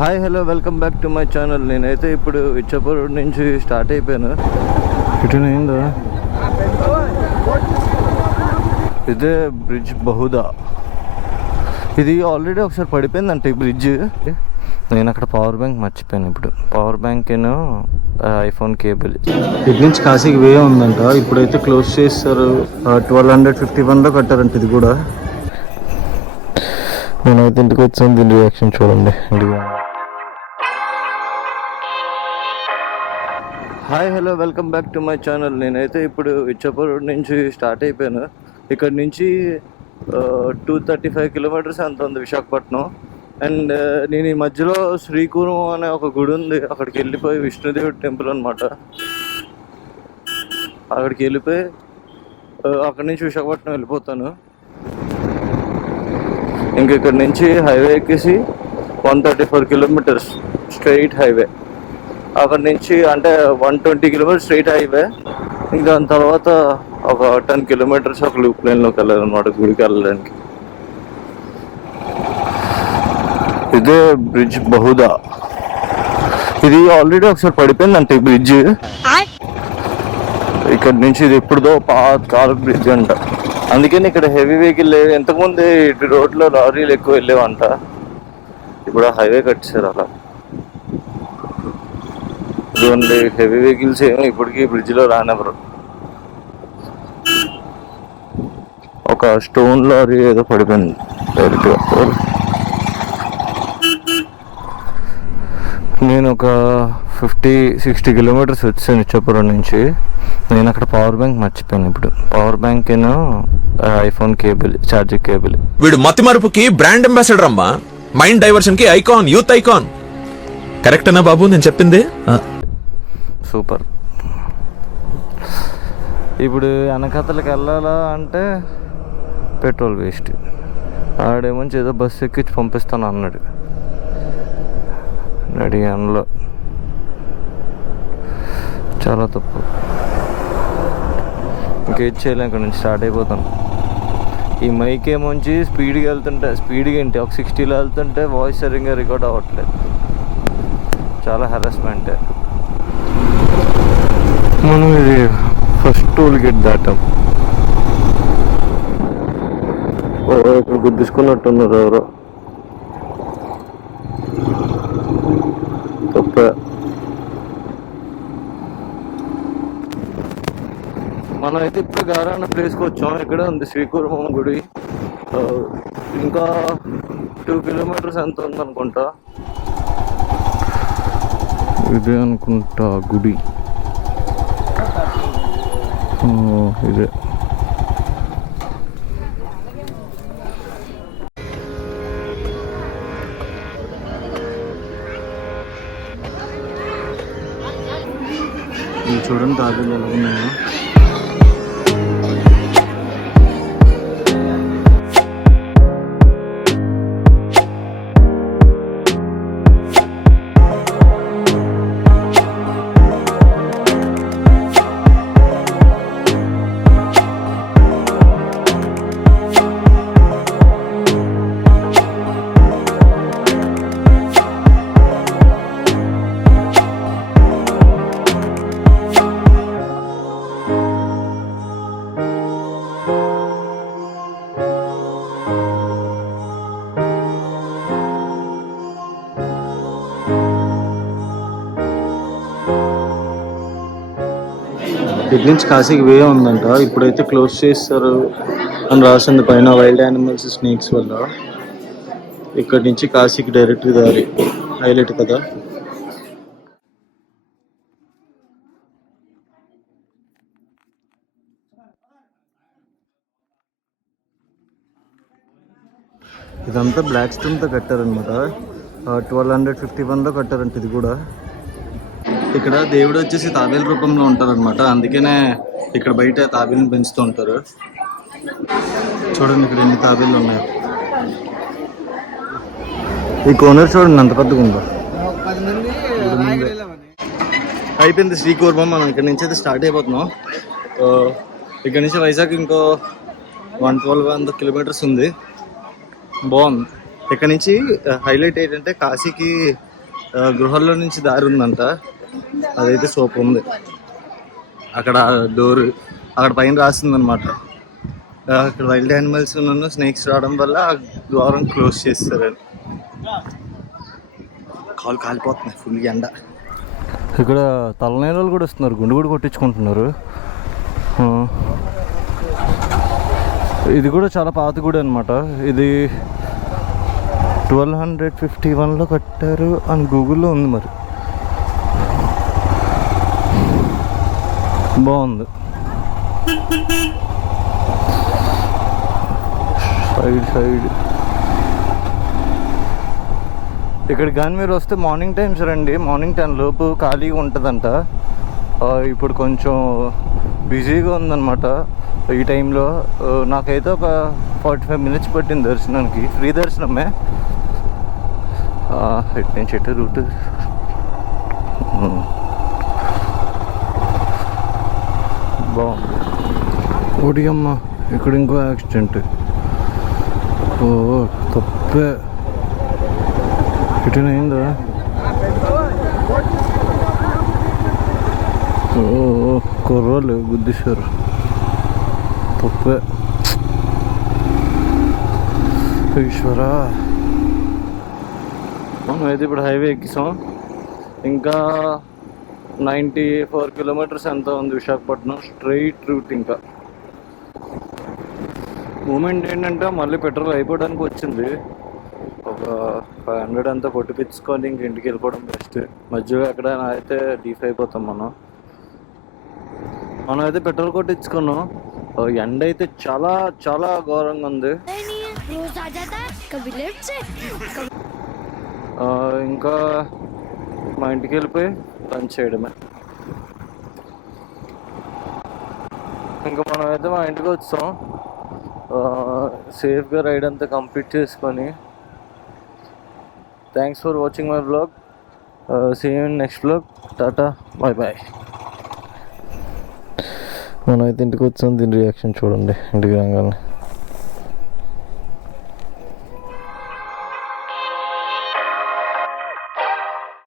Hi hello welcome back to my channel. నేనైతే ఇప్పుడు ఇచ్చాపూర్ నుంచి స్టార్ట్ అయిపోయాను. ఇటునైందా ఇదే బ్రిడ్జ్ బహుదా. ఇది ఆల్రెడీ ఒకసారి పడిపోయిందంట ఈ బ్రిడ్జ్. నేను అక్కడ పవర్ బ్యాంక్ మర్చిపోయాను. ఇప్పుడు పవర్ బ్యాంక్ ఏమో ఐఫోన్ కేబుల్. ఇటు నుంచి కాశీకి వే ఉందంట. ఇప్పుడైతే క్లోజ్ చేస్తారు. 1251లో కట్టారంట ఇది కూడా. నేనైతే ఇంటికి వచ్చాను. దీని రియాక్షన్ చూడండి. Hi hello welcome back to my channel. నేనైతే ఇప్పుడు ఇచ్చాపూర్ నుంచి స్టార్ట్ అయిపోయాను. ఇక్కడ నుంచి 235 కిలోమీటర్స్ అంత ఉంది విశాఖపట్నం. అండ్ నేను ఈ మధ్యలో శ్రీకూర్మం అనే ఒక గుడి ఉంది, అక్కడికి వెళ్ళిపోయి విష్ణుదేవుడి టెంపుల్ అనమాట. అక్కడికి వెళ్ళిపోయి అక్కడి నుంచి విశాఖపట్నం వెళ్ళిపోతాను. ఇంక ఇక్కడ నుంచి హైవే ఎక్కేసి 134 కిలోమీటర్స్ స్ట్రైట్ హైవే. అక్కడ నుంచి అంటే 120 కిలోమీటర్స్ స్ట్రైట్ హైవే. ఇంకా దాని తర్వాత ఒక 10 కిలోమీటర్స్ ఒక లూప్ లైన్లోకి వెళ్ళాలన్నమాట గుడికి వెళ్ళడానికి. ఇదే బ్రిడ్జ్ బహుదా. ఇది ఆల్రెడీ ఒకసారి పడిపోయిందంట ఈ బ్రిడ్జ్. ఇక్కడ నుంచి ఇది ఎప్పుడుదో పాత బ్రిడ్జ్ అంట. అందుకని ఇక్కడ హెవీ వెహికల్ లేదు. ఇంతకుముందు ఇటు రోడ్లో లారీలు ఎక్కువ వెళ్ళేవంట. ఇప్పుడు హైవే కట్టారు అలా. ఇదిగోండి హెవీ వెహికల్స్ ఏమో ఇప్పటికీ బ్రిడ్జ్లో రానివ్వరు. ఒక స్టోన్ లారీ ఏదో పడిపోయింది డైరెక్ట్గా. నేను ఒక 50-60 కిలోమీటర్స్ వచ్చాను ఇచ్చాపురం నుంచి. నేను అక్కడ పవర్ బ్యాంక్ మర్చిపోయాను. ఇప్పుడు పవర్ బ్యాంక్ ఏమో ఐఫోన్ కేబుల్, ఛార్జింగ్ కేబుల్. వీడు మతి మరుపుకి బ్రాండ్ అంబాసిడర్ అమ్మా. మైండ్ డైవర్షన్ కి ఐకాన్, యూత్ ఐకాన్. కరెక్టేనా బాబు నేను చెప్పింది? సూపర్. ఇప్పుడు వెనకతలకు వెళ్ళాలా అంటే పెట్రోల్ వేస్ట్. ఆడేమో ఏదో బస్సు ఎక్కించి పంపిస్తాను అన్నాడు. రెడీ అందులో చాలా తప్పు. ఇంకేం చేయలేం. ఇక్కడ నుంచి స్టార్ట్ అయిపోతాను. ఈ మైక్ ఏమోంచి స్పీడ్గా వెళ్తుంటే, స్పీడ్గా ఏంటి ఒక 60లో వెళ్తుంటే వాయిస్ సరిగ్గా రికార్డ్ అవ్వట్లేదు. చాలా హెరాస్మెంటే. మనం ఇది ఫస్ట్ టోల్ గేట్ దాటాం. ఇక్కడ గుద్దుకున్నట్టున్నారు ఎవరో. తప్ప మనం అయితే ఇప్పుడు గారాన ప్లేస్కి వచ్చాం. ఇక్కడ ఉంది శ్రీకూర్మం గుడి. ఇంకా 2 కిలోమీటర్స్ ఎంత ఉందనుకుంటా. ఇదే అనుకుంటా గుడి. ఇదే చూడండి తాబేలు ఎలా ఉన్నాయో. ఇటు నుంచి కాశీకి వే ఉందంట. ఇప్పుడైతే క్లోజ్ చేస్తారు అని రాసింది పైన, వైల్డ్ యానిమల్స్, స్నేక్స్ వల్ల. ఇక్కడ నుంచి కాశీకి డైరెక్ట్ దారి. హైలైట్ కదా. ఇదంతా బ్లాక్ స్టోన్తో కట్టారనమాట. 1251లో కట్టారంట ఇది కూడా. ఇక్కడ దేవుడు వచ్చేసి తాబేలు రూపంలో ఉంటారనమాట. అందుకనే ఇక్కడ బయట తాబేలుని పెంచుతూ ఉంటారు. చూడండి ఇక్కడ ఎన్ని తాబేలు ఉన్నాయి. ఈ కోనర్ చూడండి ఎంత పెద్దగా ఉందో. అయిపోయింది శ్రీకూర్మం. మనం ఇక్కడ నుంచి అయితే స్టార్ట్ అయిపోతున్నాం. ఇక్కడ నుంచి వైజాగ్ ఇంకో 112 కిలోమీటర్స్ ఉంది. బాగుంది. ఇక్కడ నుంచి హైలైట్ ఏంటంటే కాశీకి గృహల్లో నుంచి దారి ఉందంట, అదైతే సూపర్ ఉంది. అక్కడ డోర్ అక్కడ పైన రాసిందనమాట, అక్కడ వైల్డ్ యానిమల్స్ స్నేక్స్ రావడం వల్ల ఆ ద్వారం క్లోజ్ చేస్తారని. కాలు కాలిపోతున్నాయి, ఫుల్ ఎండ. ఇక్కడ తలనీళ్ళు కూడా ఇస్తున్నారు, గుండు కూడా కొట్టించుకుంటున్నారు. ఇది కూడా చాలా పాత గుడి అనమాట. ఇది 1251లో కట్టారు అని గూగుల్లో ఉంది. మరి బాగుంది. సైడ్ ఇక్కడికి కానీ మీరు వస్తే మార్నింగ్ టైమ్స్ రండి. మార్నింగ్ 10 లోపు ఖాళీగా ఉంటుందంట. ఇప్పుడు కొంచెం బిజీగా ఉందన్నమాట ఈ టైంలో. నాకైతే ఒక 45 మినిట్స్ పట్టింది దర్శనానికి. ఫ్రీ దర్శనమే. ఇటు నుంచి ఎటు రూట్. బాగుంది. ఒకటి అమ్మ, ఇక్కడ ఇంకో యాక్సిడెంట్. ఓ తప్పే, ఇటైనా అయిందా? ఓ కుర్రోళ్ళు గుద్దేశారు, తప్పే. ఈశ్వరా. మనం అయితే ఇప్పుడు హైవే ఎక్కిసాం. ఇంకా 94 కిలోమీటర్స్ ఎంత ఉంది విశాఖపట్నం స్ట్రైట్ రూట్. ఇంకా మూమెంట్ ఏంటంటే మళ్ళీ పెట్రోల్ అయిపోవడానికి వచ్చింది. ఒక 500 అంతా కొట్టిపించుకొని ఇంక ఇంటికి వెళ్ళిపోవడం బెస్ట్. మధ్యలో ఎక్కడైనా అయితే డీఫ్ అయిపోతాం మనం అయితే పెట్రోల్ కొట్టించుకున్నాం. ఎండ అయితే చాలా చాలా ఘోరంగా ఉంది. ఇంకా మా ఇంటికి వెళ్ళిపోయి లంచ్ చేయడమే. ఇంకా మనం అయితే మా ఇంటికి వచ్చాం. సేఫ్గా రైడ్ అంతా కంప్లీట్ చేసుకొని. Thanks for watching my vlog. See you in next vlog. టాటా, బాయ్ బాయ్. మనం అయితే ఇంటికి వచ్చాం. దీని రియాక్షన్ చూడండి ఇంటికి రాగానే.